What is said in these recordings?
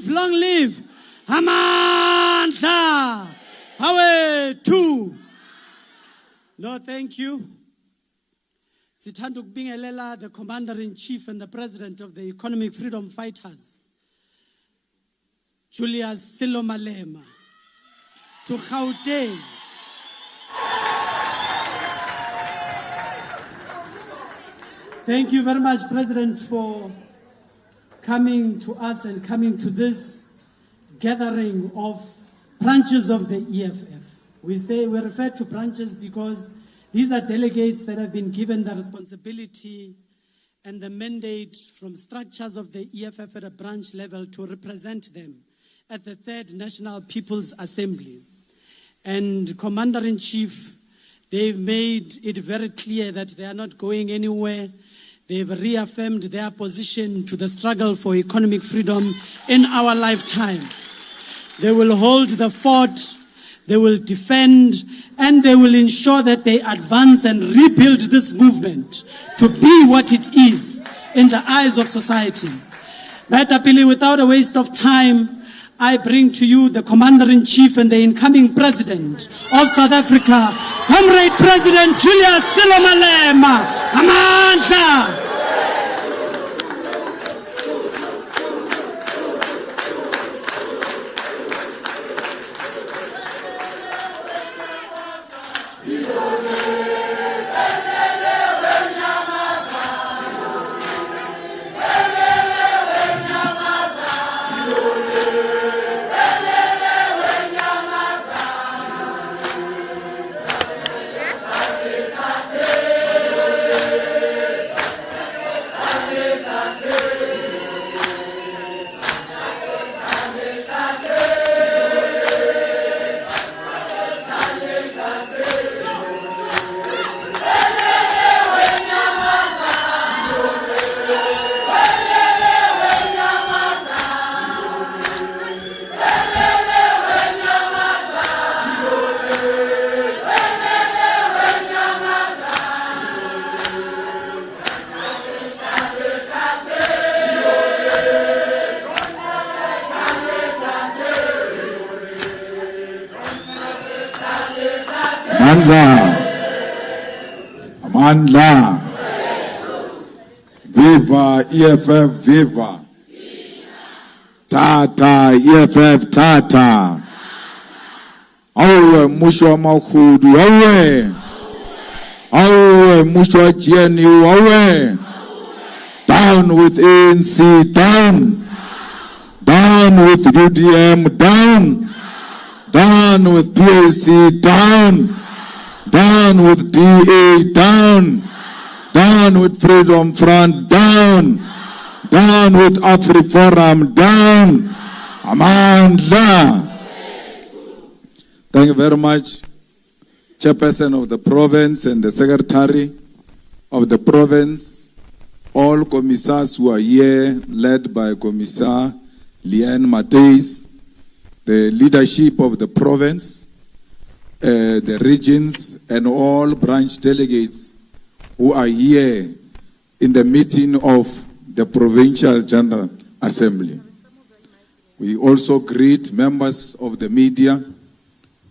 live, long live. Amandla. Power two. No, thank you. Sithanda ukubingelela the Commander-in-Chief and the President of the Economic Freedom Fighters, Julius Malema, to Gauteng. Thank you very much, President, for coming to us and coming to this gathering of branches of the EFF. We refer to branches because these are delegates that have been given the responsibility and the mandate from structures of the EFF at a branch level to represent them at the Third National People's Assembly. And Commander-in-Chief, they've made it very clear that they are not going anywhere. They've reaffirmed their position to the struggle for economic freedom in our lifetime. They will hold the fort, they will defend, and they will ensure that they advance and rebuild this movement to be what it is in the eyes of society. Batapili, without a waste of time, I bring to you the Commander-in-Chief and the incoming President of South Africa, Comrade President Julius Malema. Amandla! Amandla. Viva EFF, viva. Tata, EFF, tata. Awe mushwa makudu, awe. Awe mushwa GNU, awe. Down with ANC, down. Down with UDM, down. Down with PAC, down. Down with DA, down. Down with Freedom Front, down. Down with AfriForum, down. Amandla. Thank you very much, Chairperson of the province and the Secretary of the province, all commissars who are here, led by Commissar Liane Mateis, the leadership of the province, the regions, and all branch delegates who are here in the meeting of the Provincial General Assembly. We also greet members of the media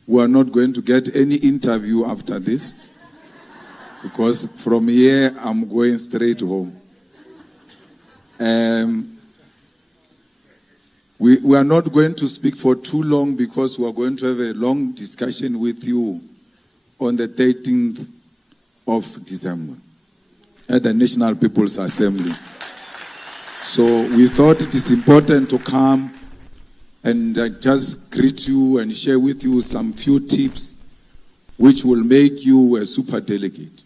who are not going to get any interview after this, because from here I'm going straight home. We are not going to speak for too long because we are going to have a long discussion with you on the 13th of December at the National People's Assembly. So we thought it is important to come and just greet you and share with you some few tips which will make you a super delegate.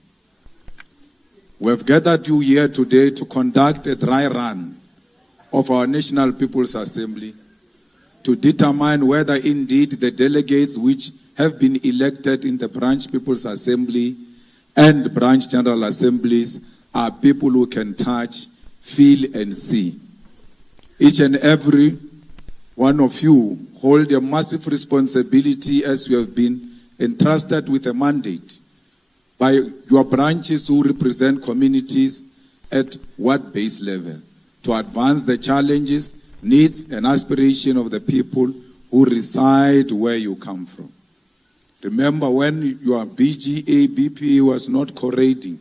We have gathered you here today to conduct a dry run of our National People's Assembly to determine whether indeed the delegates which have been elected in the branch People's Assembly and branch General Assemblies are people who can touch, feel and see. Each and every one of you hold a massive responsibility as you have been entrusted with a mandate by your branches who represent communities at what base level to advance the challenges needs and aspiration of the people who reside where you come from. Remember, when your BGA, BPA was not correcting,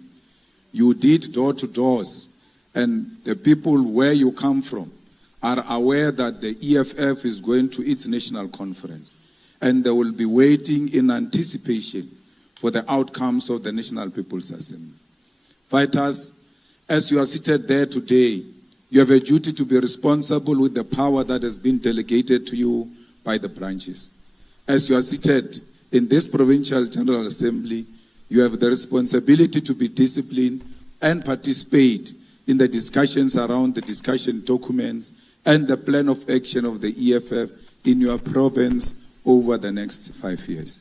you did door-to-doors, and the people where you come from are aware that the EFF is going to its national conference, and they will be waiting in anticipation for the outcomes of the National People's Assembly. Fighters, as you are seated there today, you have a duty to be responsible with the power that has been delegated to you by the branches. As you are seated in this Provincial General Assembly, you have the responsibility to be disciplined and participate in the discussions around the discussion documents and the plan of action of the EFF in your province over the next 5 years.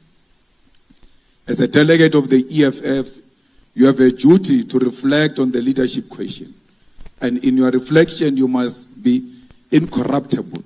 As a delegate of the EFF, you have a duty to reflect on the leadership question. And in your reflection, you must be incorruptible.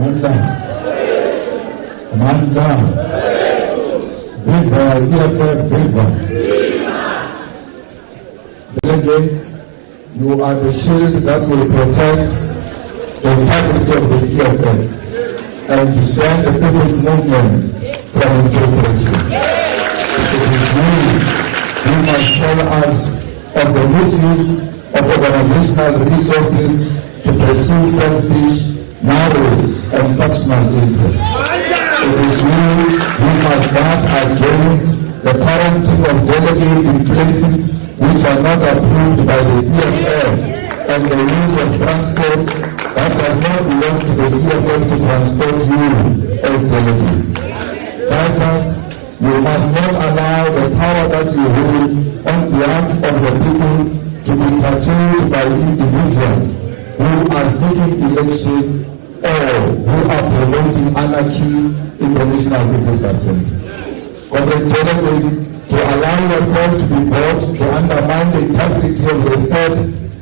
Amanda, Viva, EFF, Viva. Delegates, you are the shield that will protect the integrity of the EFF and defend the people's movement from infiltration. It is you must tell us of the misuse of organizational resources to pursue selfish, narrow, and factional interests. It is you who must guard against the parenting of delegates in places which are not approved by the EFF and the use of transport that does not belong to the EFF to transport you as delegates. Fighters, you must not allow the power that you hold on behalf of the people to be purchased by individuals who are seeking election or who are promoting anarchy in the National People's Assembly. For the delegates to allow yourself to be brought to undermine the integrity of the third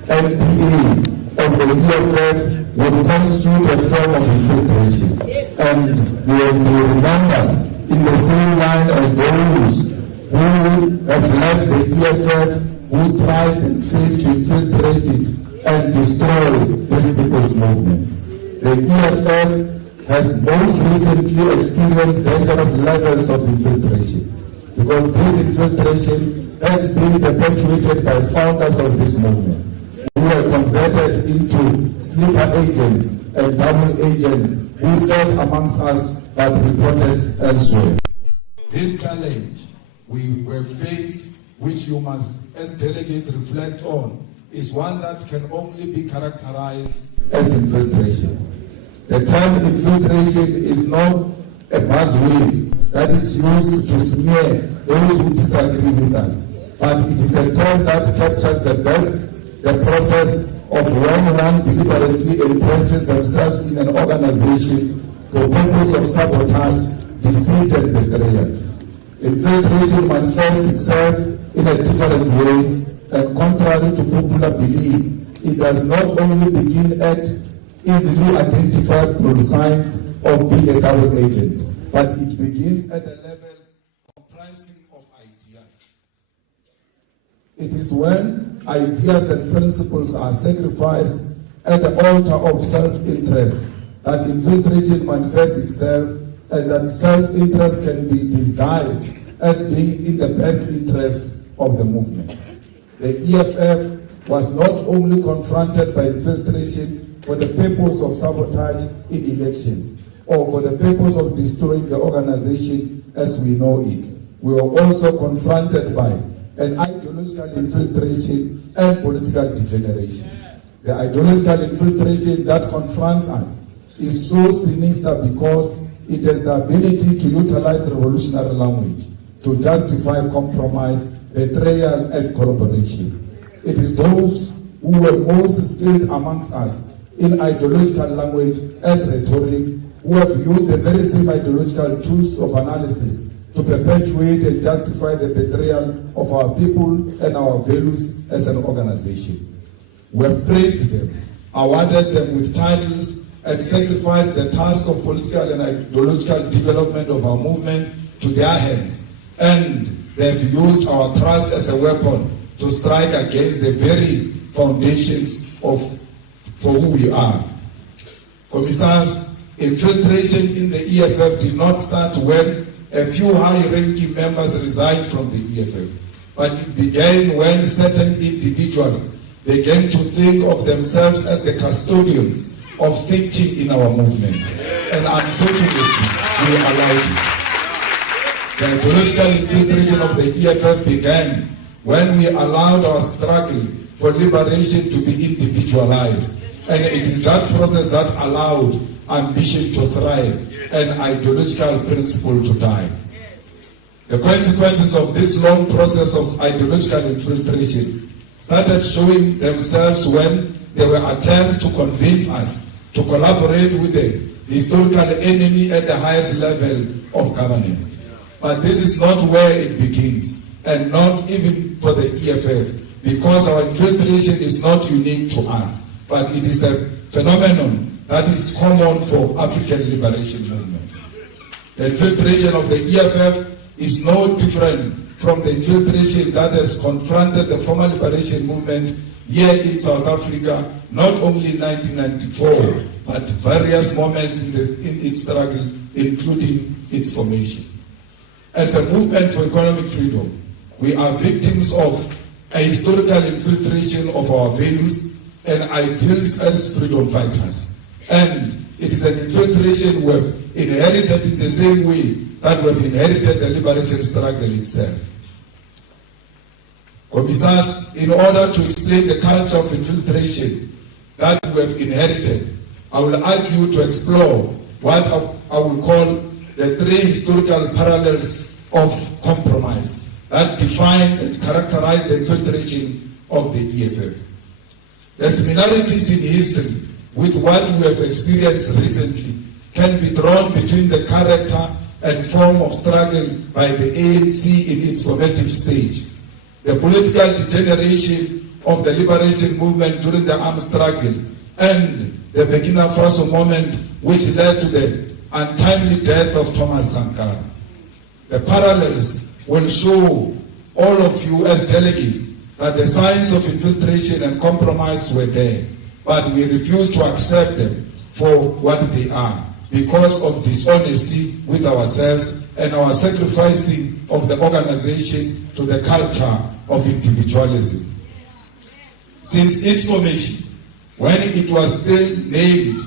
NPA of the EFF will constitute a form of infiltration, and you will be remembered in the same line as those who have led the EFF, who tried and failed to infiltrate it and destroy this people's movement. The EFF has most recently experienced dangerous levels of infiltration, because this infiltration has been perpetuated by founders of this movement, who were converted into sleeper agents and double agents who sat amongst us but reported elsewhere. This challenge we were faced, which you must, as delegates, reflect on, is one that can only be characterized as infiltration. The term infiltration is not a buzzword that is used to smear those who disagree with us, but it is a term that captures the process of when one deliberately entrenches themselves in an organization for purpose of sabotage, deceit, and betrayal. Infiltration manifests itself in a different ways, and contrary to popular belief, it does not only begin at easily identifiable signs of being a double agent, but it begins at a level comprising of ideas. It is when ideas and principles are sacrificed at the altar of self-interest that infiltration manifests itself, and that self-interest can be disguised as being in the best interest of the movement. The EFF was not only confronted by infiltration for the purpose of sabotage in elections or for the purpose of destroying the organization as we know it. We were also confronted by an ideological infiltration and political degeneration. The ideological infiltration that confronts us is so sinister because it has the ability to utilize revolutionary language to justify compromise, betrayal, and collaboration. It is those who were most skilled amongst us in ideological language and rhetoric who have used the very same ideological tools of analysis to perpetuate and justify the betrayal of our people and our values as an organization. We have praised them, awarded them with titles, and sacrificed the task of political and ideological development of our movement to their hands. And they have used our trust as a weapon to strike against the very foundations for who we are. Commissars, infiltration in the EFF did not start when a few high-ranking members resigned from the EFF, but it began when certain individuals began to think of themselves as the custodians of thinking in our movement. And unfortunately, we allowed it. The ideological infiltration of the EFF began when we allowed our struggle for liberation to be individualized. And it is that process that allowed ambition to thrive and ideological principle to die. The consequences of this long process of ideological infiltration started showing themselves when there were attempts to convince us to collaborate with the historical enemy at the highest level of governance. But this is not where it begins, and not even for the EFF, because our infiltration is not unique to us, but it is a phenomenon that is common for African liberation movements. The infiltration of the EFF is no different from the infiltration that has confronted the former liberation movement here in South Africa, not only in 1994, but various moments in its struggle, including its formation. As a movement for economic freedom, we are victims of a historical infiltration of our values and ideals as freedom fighters. And it is an infiltration we have inherited in the same way that we have inherited the liberation struggle itself. Commissars, in order to explain the culture of infiltration that we have inherited, I will argue to explore what I will call the three historical parallels of compromise that define and characterize the infiltration of the EFF. The similarities in history with what we have experienced recently can be drawn between the character and form of struggle by the ANC in its formative stage, the political degeneration of the liberation movement during the armed struggle, and the Burkina Faso moment which led to the untimely death of Thomas Sankara. The parallels will show all of you as delegates that the signs of infiltration and compromise were there, but we refuse to accept them for what they are because of dishonesty with ourselves and our sacrificing of the organization to the culture of individualism. Since its formation, when it was still named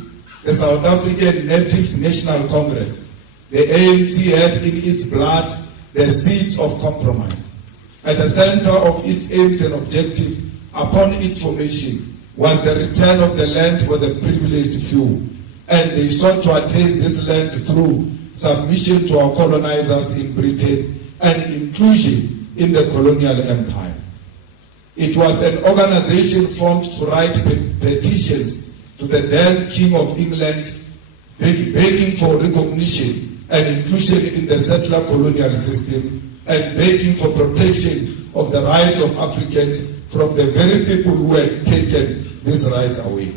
the South African Native National Congress, the ANC had in its blood the seeds of compromise. At the center of its aims and objective upon its formation was the return of the land for the privileged few, and they sought to attain this land through submission to our colonizers in Britain and inclusion in the colonial empire. It was an organization formed to write petitions to the then King of England, begging for recognition and inclusion in the settler colonial system, and begging for protection of the rights of Africans from the very people who had taken these rights away.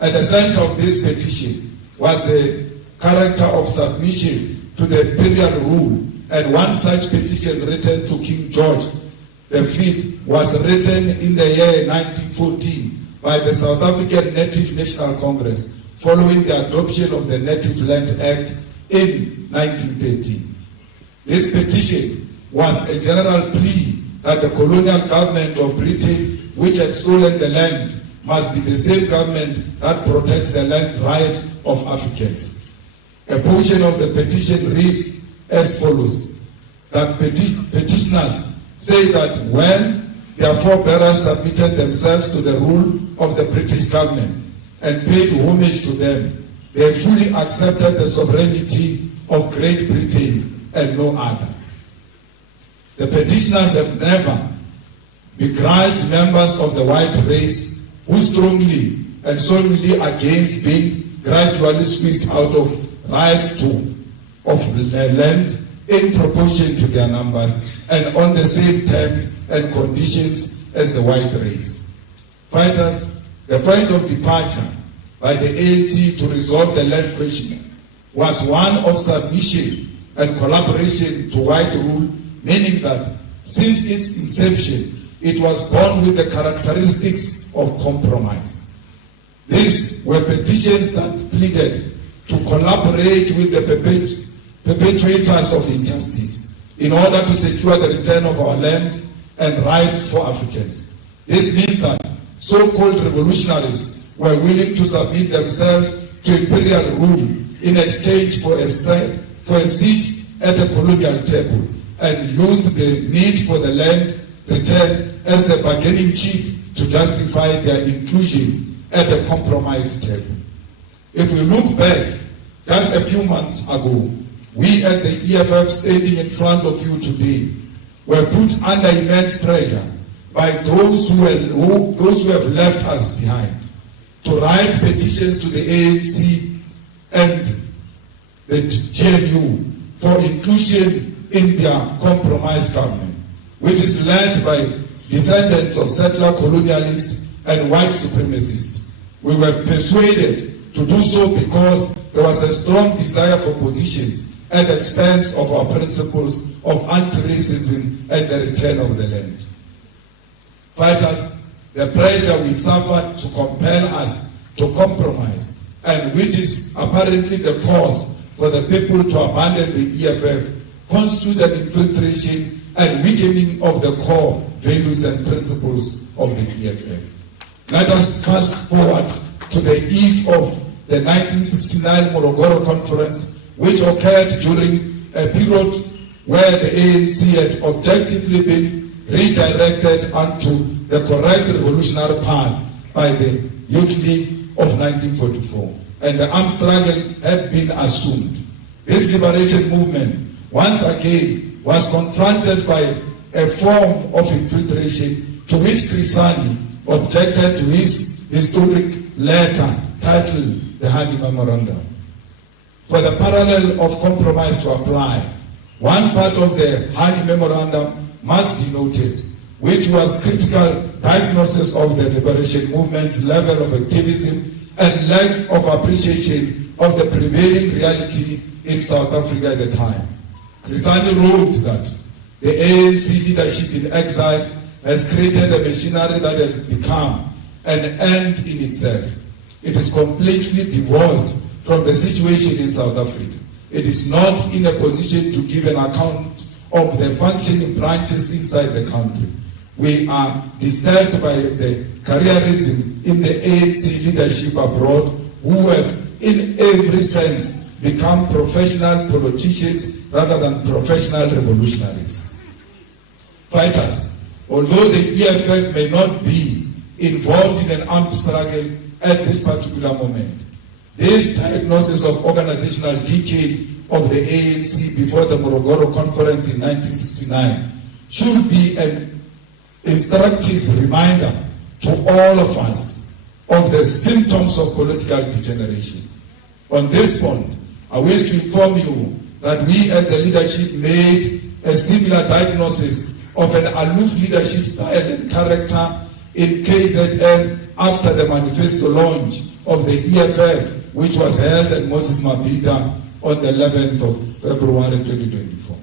At the center of this petition was the character of submission to the imperial rule, and one such petition written to King George V was written in the year 1914 by the South African Native National Congress following the adoption of the Native Land Act in 1913. This petition was a general plea that the colonial government of Britain, which had stolen the land, must be the same government that protects the land rights of Africans. A portion of the petition reads as follows, that petitioners say that when their forebears submitted themselves to the rule of the British government and paid homage to them, they fully accepted the sovereignty of Great Britain and no other. The petitioners have never begrudged members of the white race who strongly and solely against being gradually squeezed out of rights of land in proportion to their numbers and on the same terms and conditions as the white race. Fighters, the point of departure by the ANC to resolve the land question was one of submission and collaboration to white rule, meaning that since its inception, it was born with the characteristics of compromise. These were petitions that pleaded to collaborate with the perpetrators of injustice in order to secure the return of our land and rights for Africans. This means that so-called revolutionaries were willing to submit themselves to imperial rule in exchange for a seat at a colonial table, and used the need for the land return as a bargaining chip to justify their inclusion at a compromised table. If we look back just a few months ago, we as the EFF standing in front of you today were put under immense pressure by those who have left us behind to write petitions to the ANC and the GNU for inclusion in their compromised government, which is led by descendants of settler colonialists and white supremacists. We were persuaded to do so because there was a strong desire for positions at the expense of our principles of anti-racism and the return of the land. Fighters, the pressure we suffered to compel us to compromise, and which is apparently the cause for the people to abandon the EFF, constitutes an infiltration and weakening of the core values and principles of the EFF. Let us fast forward to the eve of the 1969 Morogoro Conference, which occurred during a period where the ANC had objectively been redirected onto the correct revolutionary path by the Youth League of 1944, and the armed struggle had been assumed. This liberation movement, once again, was confronted by a form of infiltration to which Crisani objected to his historic letter titled the Hardy Memorandum. For the parallel of compromise to apply, one part of the Hardy Memorandum must be noted, which was critical diagnosis of the liberation movement's level of activism and lack of appreciation of the prevailing reality in South Africa at the time. Crisani wrote that the ANC leadership in exile has created a machinery that has become an end in itself. It is completely divorced from the situation in South Africa. It is not in a position to give an account of the functioning branches inside the country. We are disturbed by the careerism in the ANC leadership abroad, who have in every sense become professional politicians rather than professional revolutionaries. Fighters, although the EFF may not be involved in an armed struggle at this particular moment, this diagnosis of organizational decay of the ANC before the Morogoro Conference in 1969 should be an instructive reminder to all of us of the symptoms of political degeneration. On this point, I wish to inform you that we as the leadership made a similar diagnosis of an aloof leadership style and character in KZN after the manifesto launch of the EFF, which was held at Moses Mabhida on the 11th of February 2024.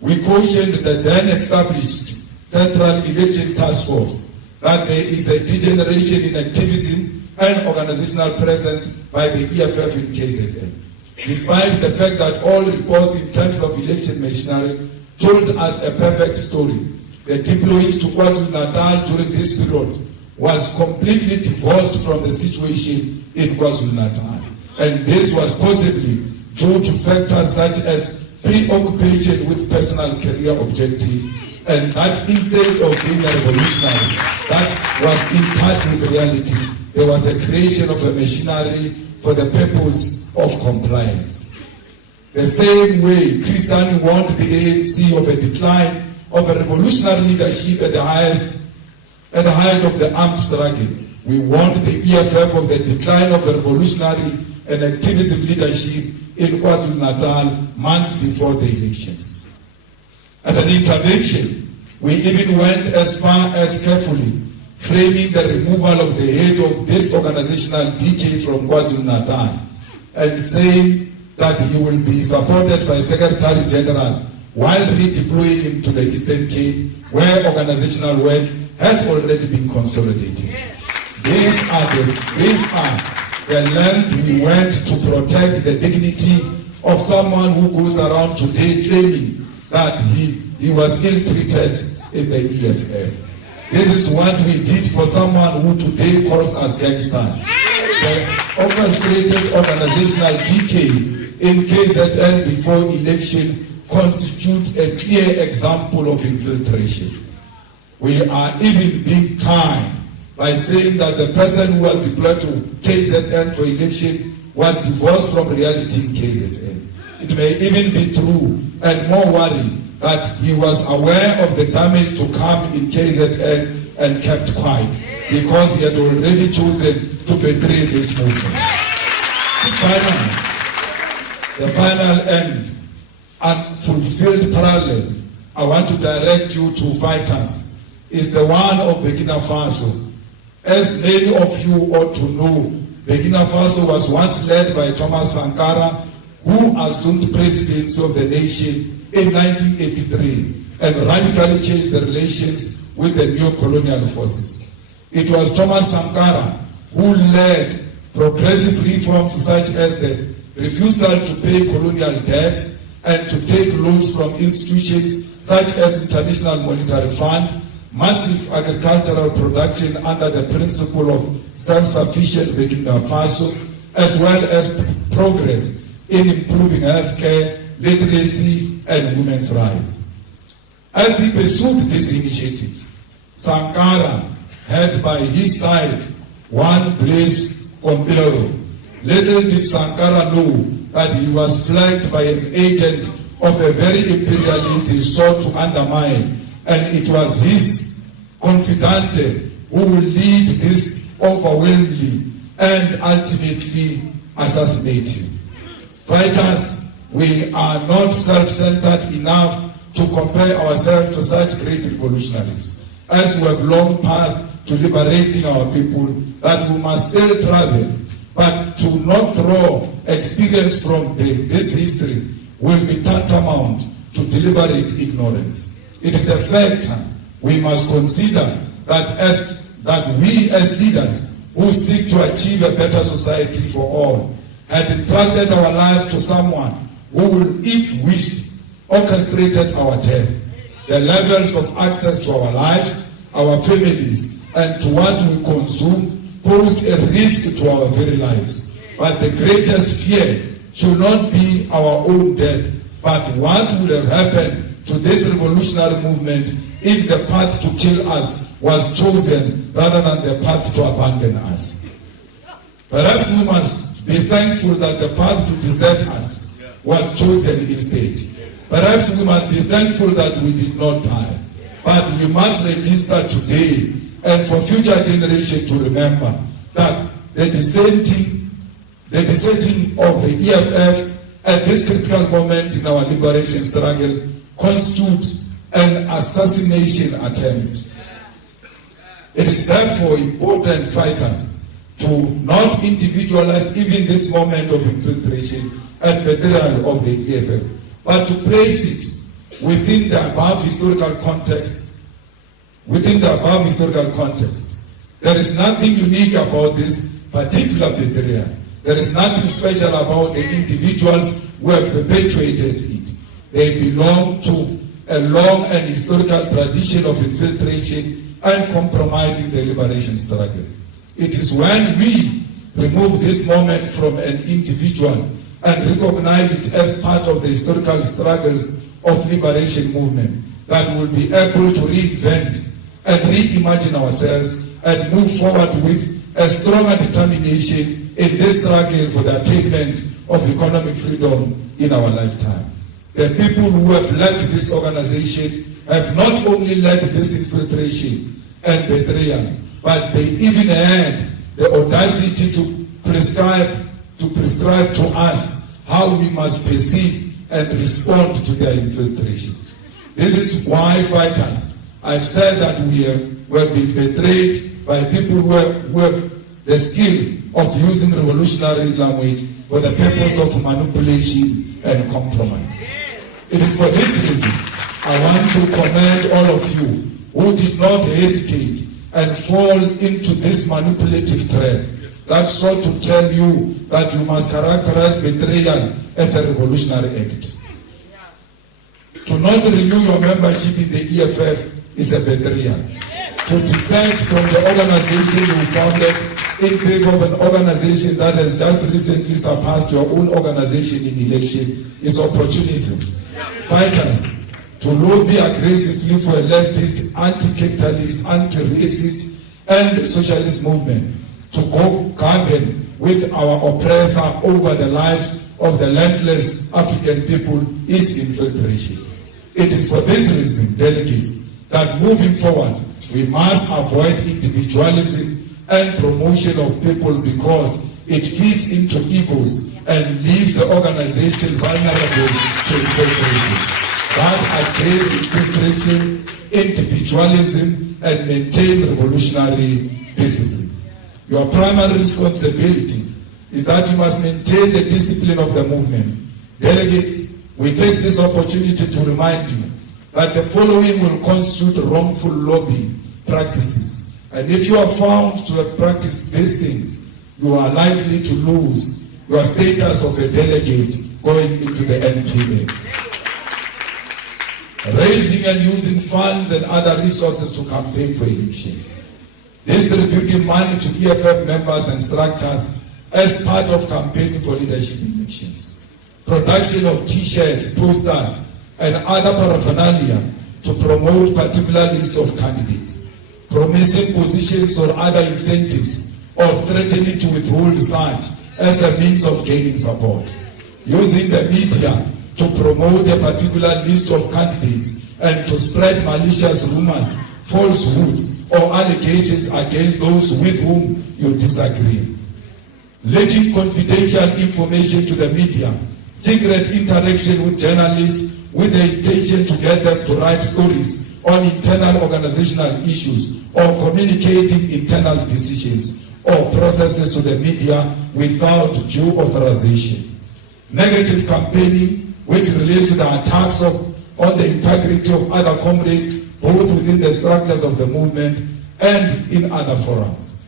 We cautioned the then established Central Election Task Force that there is a degeneration in activism and organizational presence by the EFF in KZN. Despite the fact that all reports in terms of election machinery told us a perfect story, the deployees to KwaZulu-Natal during this period was completely divorced from the situation in KwaZulu-Natal. And this was possibly due to factors such as preoccupation with personal career objectives, and that instead of being a revolutionary that was in touch with reality, there was a creation of a machinery for the purpose of compliance. The same way Crisani warned the ANC of a decline of a revolutionary leadership at the height of the armed struggle, we warned the EFF of the decline of a revolutionary and activism leadership in KwaZulu-Natal months before the elections. As an intervention, we even went as far as carefully framing the removal of the head of this organizational decay from KwaZulu-Natal and saying that he will be supported by Secretary General while redeploying him to the Eastern Cape, where organizational work had already been consolidated. These are the length we went to protect the dignity of someone who goes around today claiming that he was ill-treated in the EFF. This is what we did for someone who today calls us gangsters. The orchestrated organizational decay in KZN before election constitutes a clear example of infiltration. We are even being kind by saying that the person who was deployed to KZN for election was divorced from reality in KZN. It may even be true and more worrying that he was aware of the damage to come in KZN and kept quiet because he had already chosen to betray this movement. The final and unfulfilled parallel I want to direct you to fighters is the one of Burkina Faso. As many of you ought to know, Burkina Faso was once led by Thomas Sankara, who assumed presidency of the nation in 1983 and radically changed the relations with the neo-colonial forces. It was Thomas Sankara who led progressive reforms such as the refusal to pay colonial debts and to take loans from institutions such as International Monetary Fund, massive agricultural production under the principle of self-sufficient Burkina Faso, as well as progress in improving healthcare, literacy, and women's rights. As he pursued these initiatives, Sankara had by his side one Blaise Compaoré. Little did Sankara know that he was flanked by an agent of a very imperialist he sought to undermine, and it was his confidante who will lead this overwhelmingly and ultimately assassinate him. Fighters, we are not self-centered enough to compare ourselves to such great revolutionaries, as we have long path to liberating our people, that we must still travel, but to not draw experience from this history will be tantamount to deliberate ignorance. It is a fact we must consider that we as leaders who seek to achieve a better society for all had entrusted our lives to someone who will, if wished, orchestrated our death. The levels of access to our lives, our families, and to what we consume posed a risk to our very lives. But the greatest fear should not be our own death, but what would have happened to this revolutionary movement if the path to kill us was chosen rather than the path to abandon us. Perhaps we must be thankful that the path to desert us was chosen instead. Perhaps we must be thankful that we did not die. But we must register today and for future generations to remember that the dissenting of the EFF at this critical moment in our liberation struggle constitutes an assassination attempt. It is therefore important, fighters, to not individualize even this moment of infiltration and betrayal of the EFF, but to place it within the above historical context. There is nothing unique about this particular betrayal. There is nothing special about the individuals who have perpetuated it. They belong to a long and historical tradition of infiltration and compromising the liberation struggle. It is when we remove this moment from an individual and recognize it as part of the historical struggles of liberation movement that we will be able to reinvent and reimagine ourselves and move forward with a stronger determination in this struggle for the attainment of economic freedom in our lifetime. The people who have led this organization have not only led this infiltration and betrayal, but they even had the audacity to prescribe to us how we must perceive and respond to their infiltration. This is why, fighters, I've said that we have been betrayed by people who have the skill of using revolutionary language for the purpose of manipulation and compromise. It is for this reason I want to commend all of you who did not hesitate and fall into this manipulative trap that sought to tell you that you must characterize betrayal as a revolutionary act. To not renew your membership in the EFF is a betrayal. To defect from the organization you founded in favor of an organization that has just recently surpassed your own organization in election is opportunism. Fighters, to lobby aggressively for a leftist, anti-capitalist, anti-racist, and socialist movement, to govern with our oppressor over the lives of the landless African people is infiltration. It is for this reason, delegates, that moving forward, we must avoid individualism and promotion of people because it feeds into egos and leaves the organization vulnerable to infiltration. That against infiltration, individualism, and maintain revolutionary discipline. Your primary responsibility is that you must maintain the discipline of the movement. Delegates, we take this opportunity to remind you that the following will constitute wrongful lobbying practices. And if you are found to have practiced these things, you are likely to lose your status of a delegate going into the NPA. Raising and using funds and other resources to campaign for elections. Distributing money to EFF members and structures as part of campaigning for leadership elections. Production of T-shirts, posters, and other paraphernalia to promote particular list of candidates. Promising positions or other incentives or threatening to withhold such as a means of gaining support. Using the media to promote a particular list of candidates and to spread malicious rumors, falsehoods, or allegations against those with whom you disagree. Leaking confidential information to the media, secret interaction with journalists with the intention to get them to write stories on internal organizational issues or communicating internal decisions or processes to the media without due authorization. Negative campaigning, which relates to the attacks on the integrity of other comrades, both within the structures of the movement and in other forums.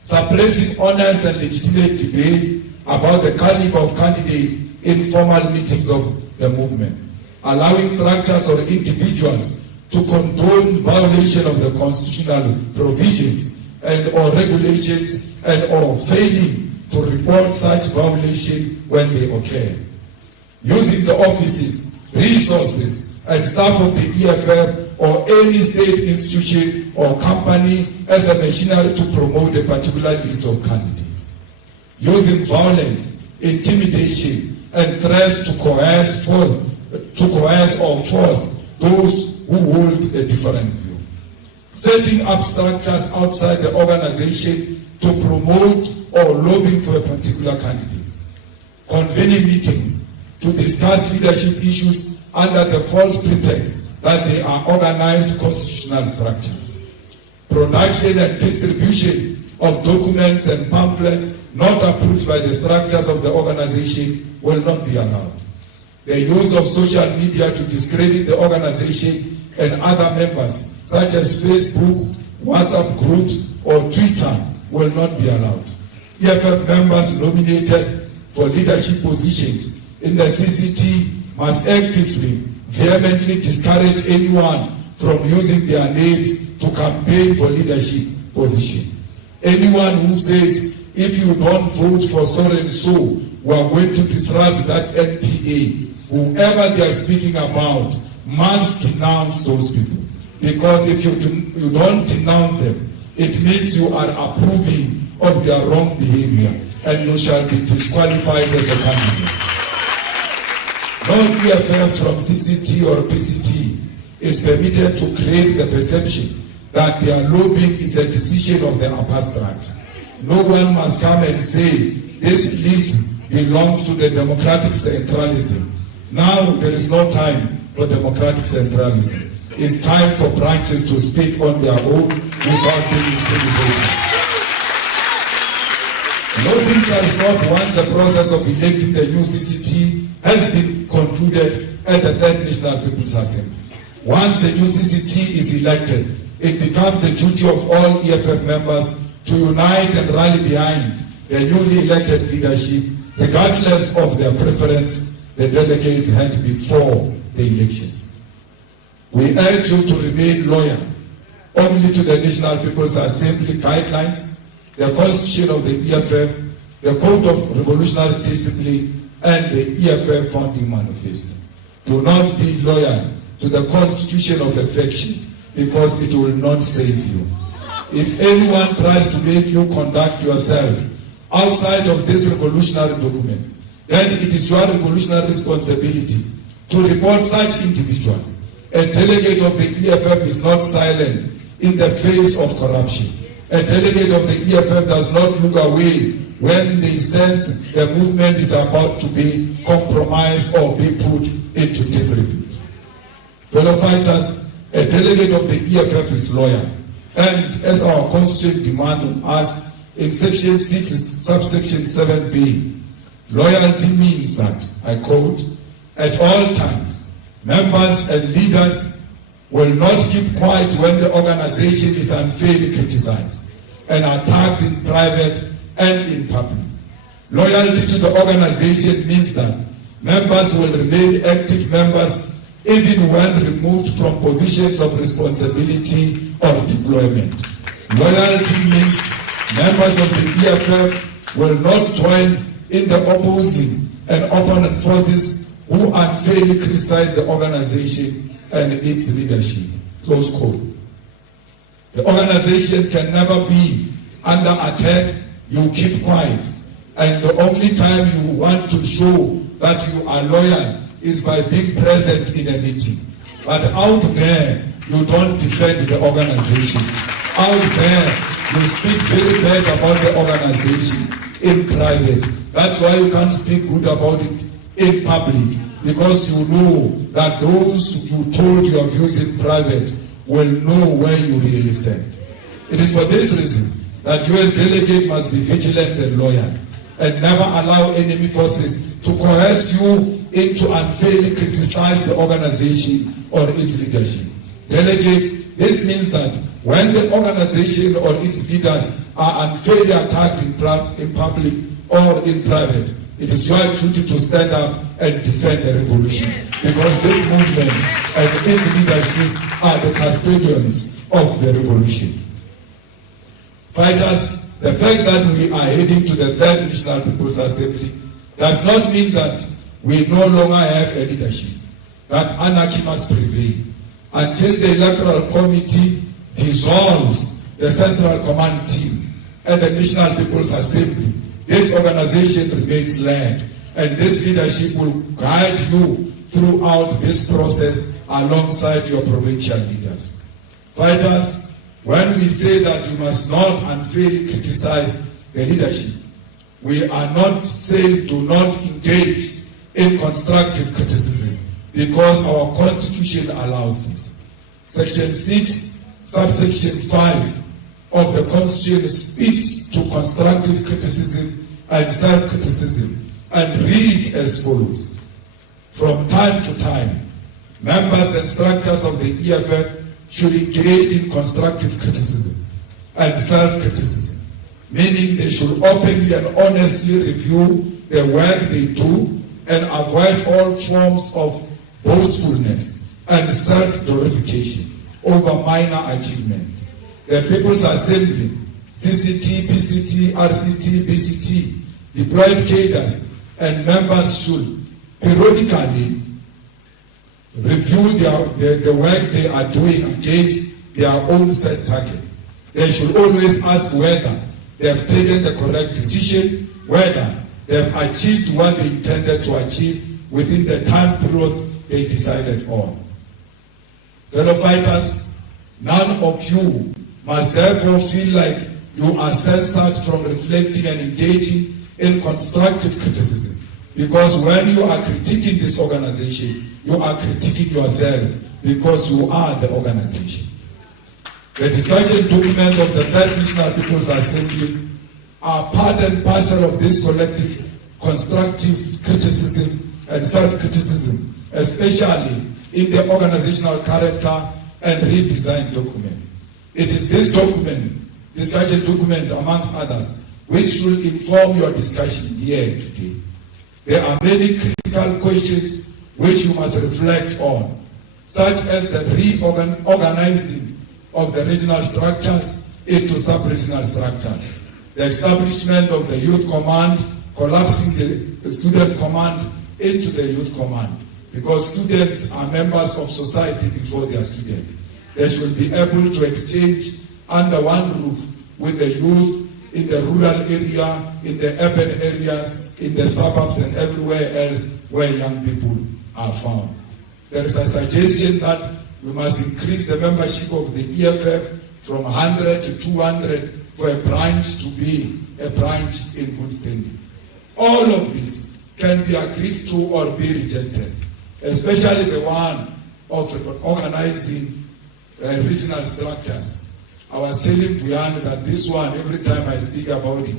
Suppressing honest and legitimate debate about the caliber of candidates in formal meetings of the movement. Allowing structures or individuals to condone violation of the constitutional provisions and or regulations and or failing to report such violation when they occur. Using the offices, resources, and staff of the EFF or any state institution or company as a machinery to promote a particular list of candidates. Using violence, intimidation, and threats to coerce or force those who hold a different view. Setting up structures outside the organization to promote or lobbying for a particular candidate. Convening meetings to discuss leadership issues under the false pretext that they are organized constitutional structures. Production and distribution of documents and pamphlets not approved by the structures of the organization will not be allowed. The use of social media to discredit the organization and other members, such as Facebook, WhatsApp groups, or Twitter, will not be allowed. EFF members nominated for leadership positions in the CCT must actively, vehemently discourage anyone from using their names to campaign for leadership position. Anyone who says, if you don't vote for so and so, we are going to disrupt that NPA, whoever they are speaking about must denounce those people. Because if you don't denounce them, it means you are approving of their wrong behavior and you shall be disqualified as a candidate. No EFF from CCT or PCT is permitted to create the perception that their lobbying is a decision of the upper structure. No one must come and say this list belongs to the democratic centralism. Now there is no time for democratic centralism. It's time for branches to speak on their own without being intimidated. Lobbying shall stop once the process of electing the new CCT has been concluded at the 3rd National People's Assembly. Once the new CCT is elected, it becomes the duty of all EFF members to unite and rally behind the newly elected leadership, regardless of their preference the delegates had before the elections. We urge you to remain loyal only to the National People's Assembly guidelines, the Constitution of the EFF, the Code of Revolutionary Discipline, and the EFF Founding Manifesto. Do not be loyal to the Constitution of a faction because it will not save you. If anyone tries to make you conduct yourself outside of these revolutionary documents, then it is your revolutionary responsibility to report such individuals. A delegate of the EFF is not silent in the face of corruption. A delegate of the EFF does not look away when they sense the movement is about to be compromised or be put into disrepute. Fellow fighters, a delegate of the EFF is loyal, and as our constitution demands of us, in section 6, subsection 7b, loyalty means that, I quote, at all times, members and leaders will not keep quiet when the organization is unfairly criticized and attacked in private and in public. Loyalty to the organization means that members will remain active members even when removed from positions of responsibility or deployment. Loyalty means members of the EFF will not join in the opposing and opponent forces who unfairly criticize the organization and its leadership. Close quote. The organization can never be under attack. You keep quiet. And the only time you want to show that you are loyal is by being present in a meeting. But out there, you don't defend the organization. Out there, you speak very bad about the organization in private. That's why you can't speak good about it in public, because you know that those you told your views in private will know where you really stand. It is for this reason that you as delegate must be vigilant and loyal, and never allow enemy forces to coerce you into unfairly criticize the organization or its leadership. Delegates, this means that when the organization or its leaders are unfairly attacked in public or in private, it is your duty to stand up and defend the revolution, because this movement and its leadership are the custodians of the revolution. Fighters, the fact that we are heading to the Third National People's Assembly does not mean that we no longer have a leadership, that anarchy must prevail. Until the Electoral Committee dissolves the Central Command Team at the National People's Assembly, this organization remains led, and this leadership will guide you throughout this process alongside your provincial leaders. Fighters, when we say that you must not unfairly criticize the leadership, we are not saying do not engage in constructive criticism, because our constitution allows this. Section 6, subsection 5 of the constitution speaks to constructive criticism and self-criticism and reads as follows. From time to time, members and structures of the EFF should engage in constructive criticism and self-criticism, meaning they should openly and honestly review the work they do and avoid all forms of boastfulness and self-glorification over minor achievement. The People's Assembly, CCT, PCT, RCT, BCT, deployed cadres and members should periodically review the work they are doing against their own set target. They should always ask whether they have taken the correct decision, whether they have achieved what they intended to achieve within the time periods they decided on. Fellow fighters, none of you must therefore feel like you are censored from reflecting and engaging in constructive criticism, because when you are critiquing this organization, you are critiquing yourself, because you are the organization. The discussion documents of the Third National People's Assembly are part and parcel of this collective constructive criticism and self-criticism, especially in the organizational character and redesign document. It is this document, discussion document amongst others, which should inform your discussion here today. There are many critical questions which you must reflect on, such as the reorganizing of the regional structures into sub-regional structures, the establishment of the youth command, collapsing the student command into the youth command, because students are members of society before they are students. They should be able to exchange under one roof with the youth in the rural area, in the urban areas, in the suburbs and everywhere else where young people are found. There is a suggestion that we must increase the membership of the EFF from 100 to 200 for a branch to be a branch in good standing. All of this can be agreed to or be rejected, especially the one of organizing regional structures. I was telling Vuyani that this one, every time I speak about it,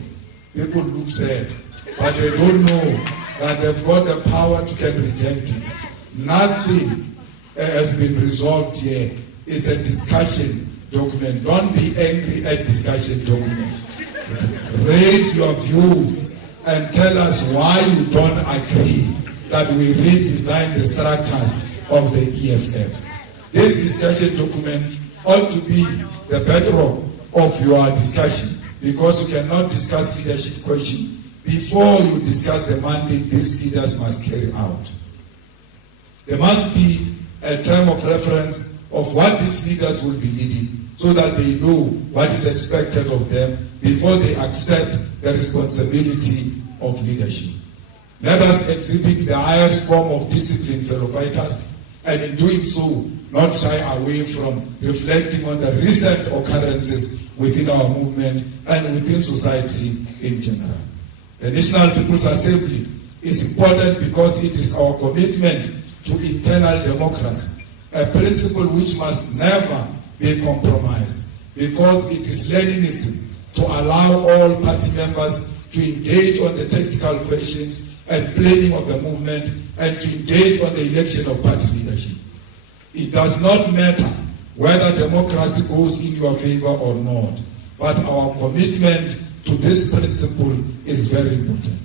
people look sad. But they don't know that they've got the power to can reject it. Nothing has been resolved here. It's a discussion document. Don't be angry at discussion document. Raise your views and tell us why you don't agree that we redesign the structures of the EFF. This discussion document ought to be the bedrock of your discussion, because you cannot discuss leadership question before you discuss the mandate these leaders must carry out. There must be a term of reference of what these leaders will be leading, so that they know what is expected of them before they accept the responsibility of leadership. Let us exhibit the highest form of discipline, fellow fighters, and in doing so, not shy away from reflecting on the recent occurrences within our movement and within society in general. The National People's Assembly is important because it is our commitment to internal democracy, a principle which must never be compromised, because it is Leninism to allow all party members to engage on the technical questions and planning of the movement and to engage on the election of party leadership. It does not matter whether democracy goes in your favor or not, but our commitment to this principle is very important.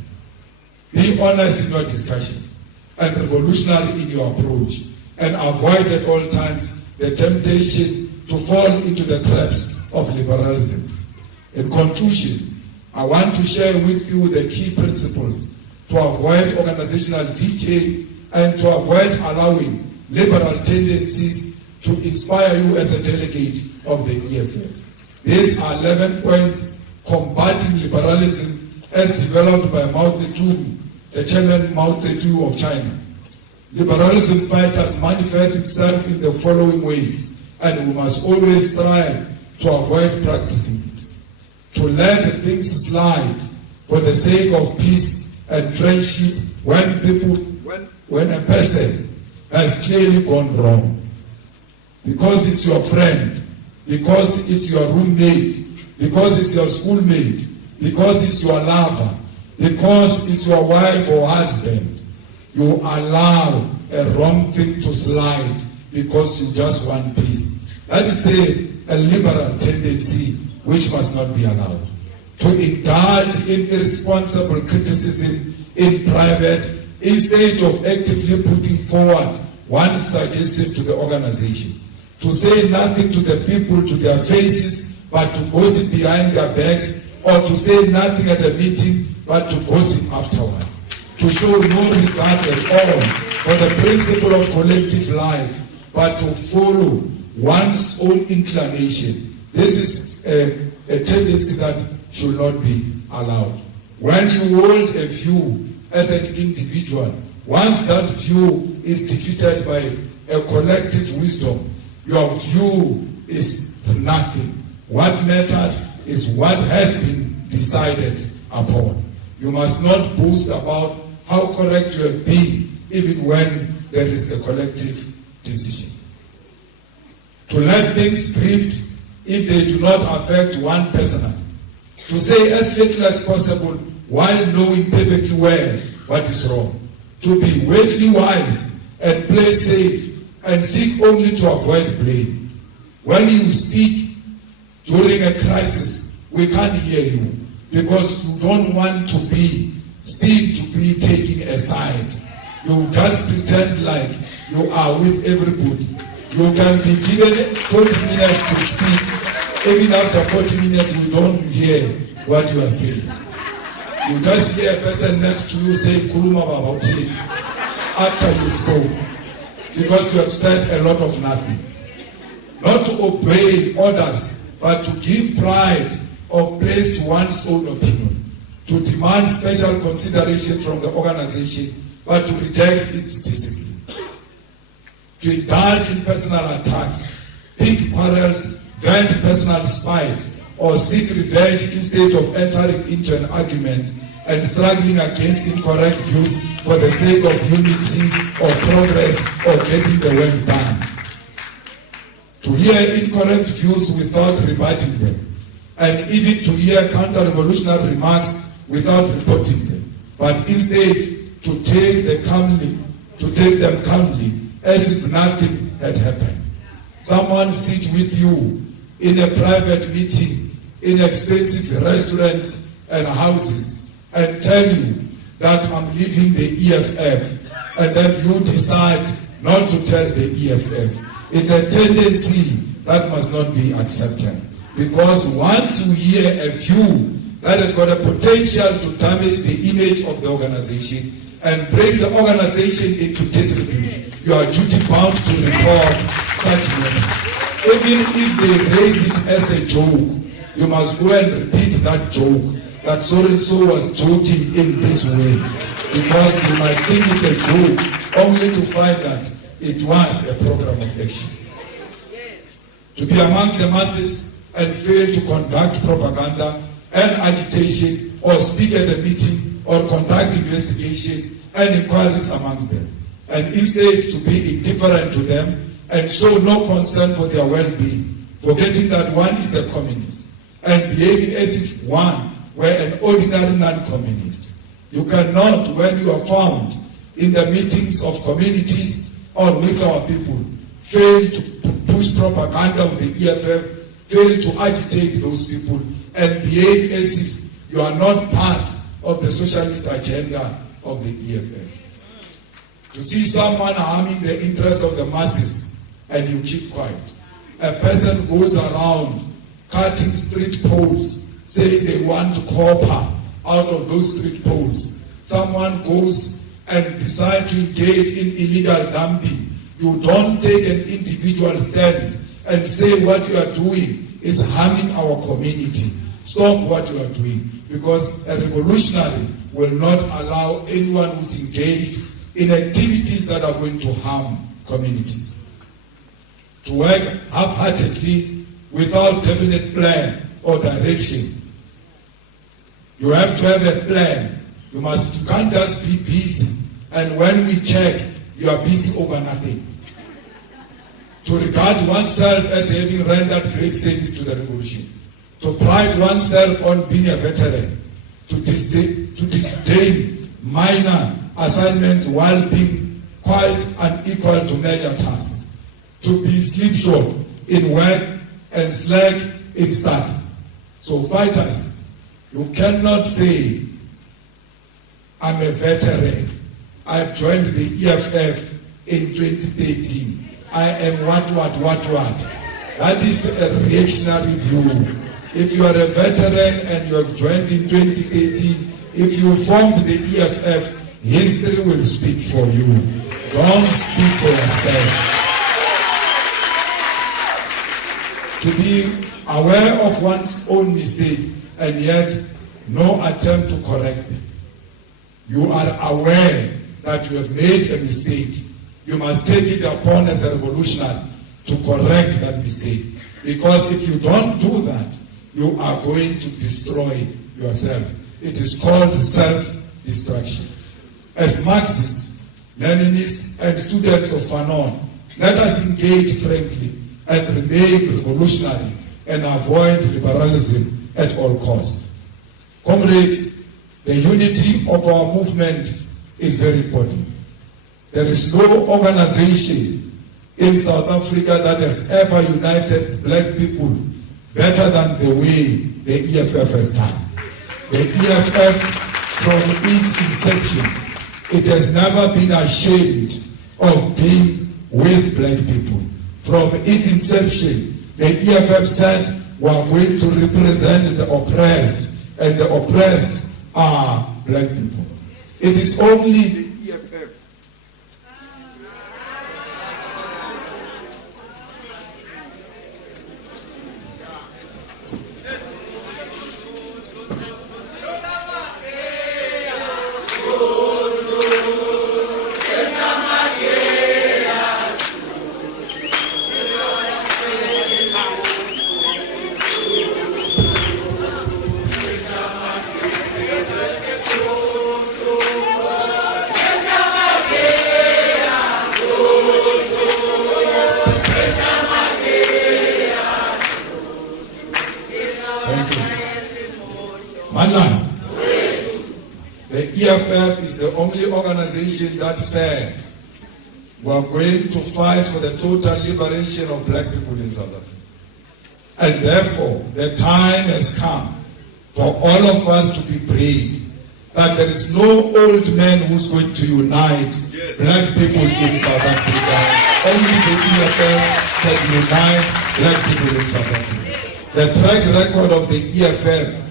Be honest in your discussion and revolutionary in your approach, and avoid at all times the temptation to fall into the traps of liberalism. In conclusion, I want to share with you the key principles to avoid organizational decay and to avoid allowing liberal tendencies to inspire you as a delegate of the EFF. These are 11 points combating liberalism as developed by Mao Zedong, the chairman Mao Zedong of China. Liberalism fighters manifest itself in the following ways, and we must always strive to avoid practicing it. To let things slide for the sake of peace and friendship when a person has clearly gone wrong. Because it's your friend, because it's your roommate, because it's your schoolmate, because it's your lover, because it's your wife or husband, you allow a wrong thing to slide because you just want peace. That is a liberal tendency which must not be allowed. To indulge in irresponsible criticism in private instead of actively putting forward one suggestion to the organization. To say nothing to the people to their faces, but to gossip behind their backs, or to say nothing at a meeting, but to gossip afterwards. To show no regard at all for the principle of collective life, but to follow one's own inclination. This is a tendency that should not be allowed. When you hold a view as an individual, once that view is defeated by a collective wisdom, your view is nothing. What matters is what has been decided upon. You must not boast about how correct you have been, even when there is a collective decision. To let things drift if they do not affect one personally. To say as little as possible while knowing perfectly well what is wrong. To be weighty wise and play safe and seek only to avoid blame. When you speak during a crisis, we can't hear you because you don't want to be seen to be taking a side. You just pretend like you are with everybody. You can be given 40 minutes to speak. Even after 40 minutes, we don't hear what you are saying. You just hear a person next to you say, Kuluma Babauti, after you spoke, because you have said a lot of nothing. Not to obey orders, but to give pride of place to one's own opinion, to demand special consideration from the organization, but to reject its discipline. To indulge in personal attacks, pick quarrels, vent personal spite, or seek revenge instead of entering into an argument and struggling against incorrect views for the sake of unity or progress or getting the work done. to hear incorrect views without rebutting them, and even to hear counter-revolutionary remarks without reporting them, but instead to take them calmly as if nothing had happened. Someone sit with you in a private meeting in expensive restaurants and houses and tell you that I'm leaving the EFF, and then you decide not to tell the EFF. It's a tendency that must not be accepted, because once you hear a view that has got a potential to damage the image of the organization and bring the organization into disrepute, you are duty bound to report such matter. Even if they raise it as a joke, you must go and repeat that joke, that so-and-so was joking in this way, because you might think it's a joke only to find that it was a program of action. To be amongst the masses and fail to conduct propaganda and agitation, or speak at a meeting, or conduct investigation and inquiries amongst them, and instead to be indifferent to them and show no concern for their well-being, forgetting that one is a communist, and behaving as if one were an ordinary non-communist. You cannot, when you are found in the meetings of communities or with our people, fail to push propaganda of the EFF, fail to agitate those people, and behave as if you are not part of the socialist agenda of the EFF. To see someone harming the interest of the masses and you keep quiet. A person goes around cutting street poles, saying they want copper out of those street poles. Someone goes and decides to engage in illegal dumping. You don't take an individual stand and say what you are doing is harming our community. Stop what you are doing, because a revolutionary will not allow anyone who's engaged in activities that are going to harm communities to work half-heartedly without definite plan or direction. You have to have a plan. You can't just be busy, and when we check, you are busy over nothing. To regard oneself as having rendered great service to the revolution, to pride oneself on being a veteran, to disdain minor assignments while being quite unequal to major tasks, to be slipshod in work and slack in study. So fighters, you cannot say, I'm a veteran, I've joined the EFF in 2013, I am what. That is a reactionary view. If you are a veteran and you have joined in 2018, if you formed the EFF, history will speak for you. Don't speak for yourself. To be aware of one's own mistake and yet no attempt to correct them. You are aware that you have made a mistake. You must take it upon as a revolutionary to correct that mistake. Because if you don't do that, you are going to destroy yourself. It is called self-destruction. As Marxists, Leninists, and students of Fanon, let us engage frankly and remain revolutionary and avoid liberalism at all costs. Comrades, the unity of our movement is very important. There is no organization in South Africa that has ever united black people better than the way the EFF has done. The EFF, from its inception, it has never been ashamed of being with black people. From its inception, the EFF said, we are going to represent the oppressed, and the oppressed are black people. It is only the EFF Thank you. Manlan. The EFF is the only organization that said we are going to fight for the total liberation of black people in South Africa. And therefore, the time has come for all of us to be brave. That there is no old man who's going to unite black people in South Africa. Only the EFF can unite black people in South Africa. The track record of the EFF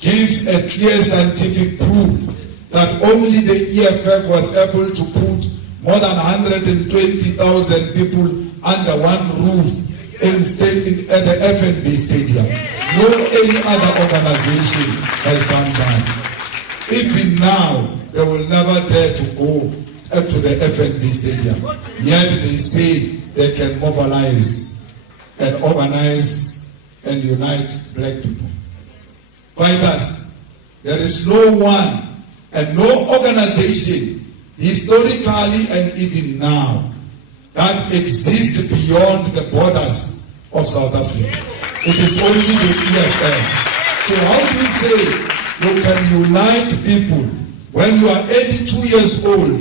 gives a clear scientific proof that only the EFF was able to put more than 120,000 people under one roof at the FNB Stadium. No any other organization has done that. Even now, they will never dare to go to the FNB Stadium. Yet they say they can mobilize and organize and unite black people. Fighters, there is no one and no organization, historically and even now, that exists beyond the borders of South Africa. It is only the EFF. So how do you say you can unite people when you are 82 years old,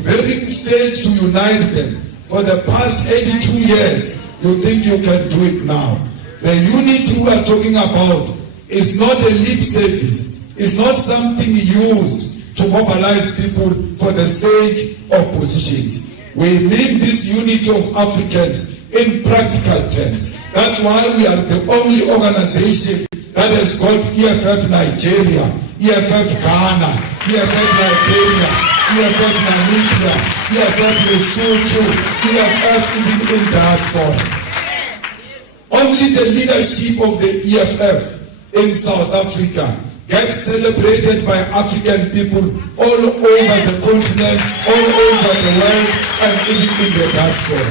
very failed to unite them for the past 82 years? You think you can do it now? The unity we are talking about is not a lip service. It's not something used to mobilize people for the sake of positions. We mean this unity of Africans in practical terms. That's why we are the only organization that has got EFF Nigeria, EFF Ghana, EFF Liberia, EFF Namibia, EFF Lesotho, EFF even in diaspora. Only the leadership of the EFF in South Africa gets celebrated by African people all over the continent, all over the world, and even in the diaspora.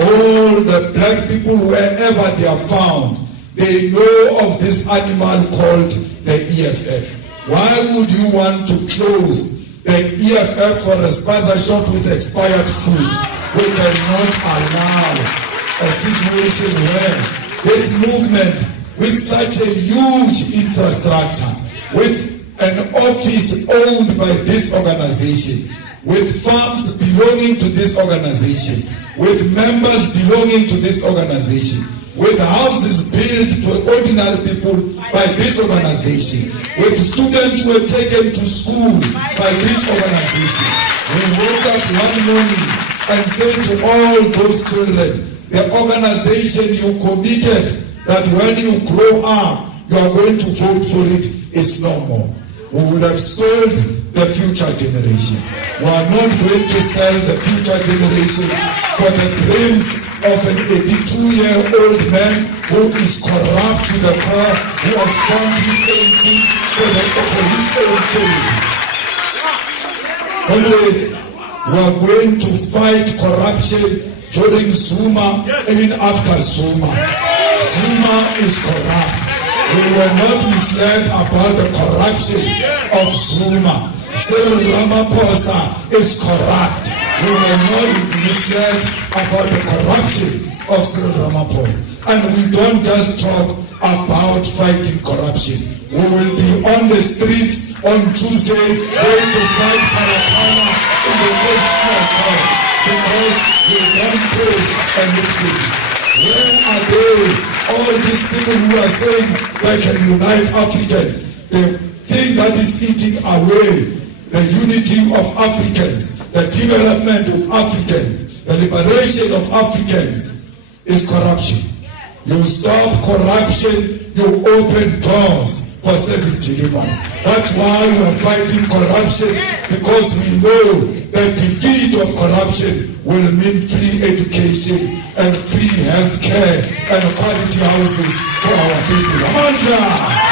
All the black people, wherever they are found, they know of this animal called the EFF. Why would you want to close the EFF for a spaza shop with expired foods? We cannot allow a situation where this movement, with such a huge infrastructure, with an office owned by this organization, with farms belonging to this organization, with members belonging to this organization, with houses built for ordinary people by this organization, with students who were taken to school by this organization. We woke up one morning and said to all those children, the organization you committed that when you grow up, you are going to vote for it is no more. We would have sold the future generation. We are not going to sell the future generation for the dreams of an 82-year-old man who is corrupt to the core, who has found his own food for his own family. Comrades, we are going to fight corruption during Zuma, even after Zuma. Zuma is corrupt. We were not misled about the corruption of Zuma. Cyril Ramaphosa is corrupt. We were not misled about the corruption of Cyril Ramaphosa. And we don't just talk about fighting corruption. We will be on the streets on Tuesday going to fight Parakana in the national court because we don't pay a lip service. Where are they? All these people who are saying they can unite Africans, the thing that is eating away the unity of Africans, the development of Africans, the liberation of Africans is corruption. You stop corruption, you open doors for service delivery. That's why we are fighting corruption, because we know the defeat of corruption will mean free education and free health care and quality houses for our people. Amanda!